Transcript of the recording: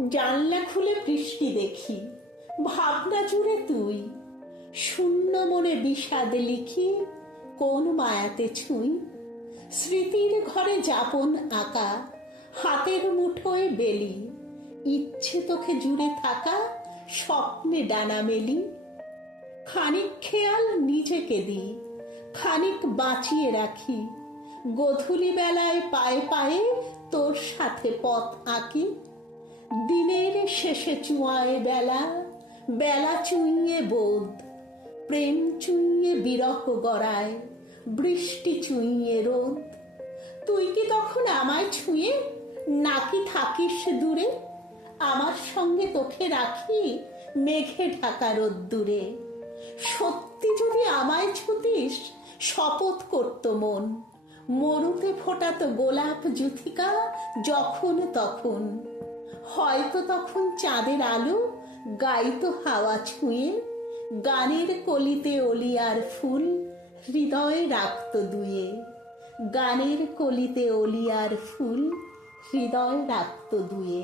জানলা খুলে বৃষ্টি দেখি, ভাবনা জুড়ে তুই। শূন্য মনে বিষাদ লিখি, কোন মায়াতে ছুঁই। স্মৃতির ঘরে যাপন আঁকা, হাতের মুঠোয় বেলি। ইচ্ছে তোকে জুড়ে থাকা, স্বপ্নে ডানা মেলি। খানিক খেয়াল নিজেকে দিই, খানিক বাঁচিয়ে রাখি। গধূলি বেলায় পায়ে পায়ে তোর সাথে পথ আঁকি। শেষে চুয়ায় বেলা বেলা চুইয়ে বোধ, প্রেম চুইয়ে বিরহ গড়ায়, বৃষ্টি চুইয়ে রোদ। তুই কি তখন আমায় ছুঁয়ে, নাকি থাকিস দূরে? আমার সঙ্গে তোকে রাখি মেঘে ঢাকা রোদ্দুরে। সত্যি যদি আমায় ছুতিস, শপথ করত মন। মরুতে ফোটাতো গোলাপ জুথিকা যখন তখন। হয়তো তখন চাঁদের আলো গাইতো হাওয়া ছুঁয়ে, গানের কলিতে অলিয়ার ফুল হৃদয়ে রাখত দুয়ে। গানের কলিতে অলিয়ার ফুল হৃদয় রাখত দুয়ে।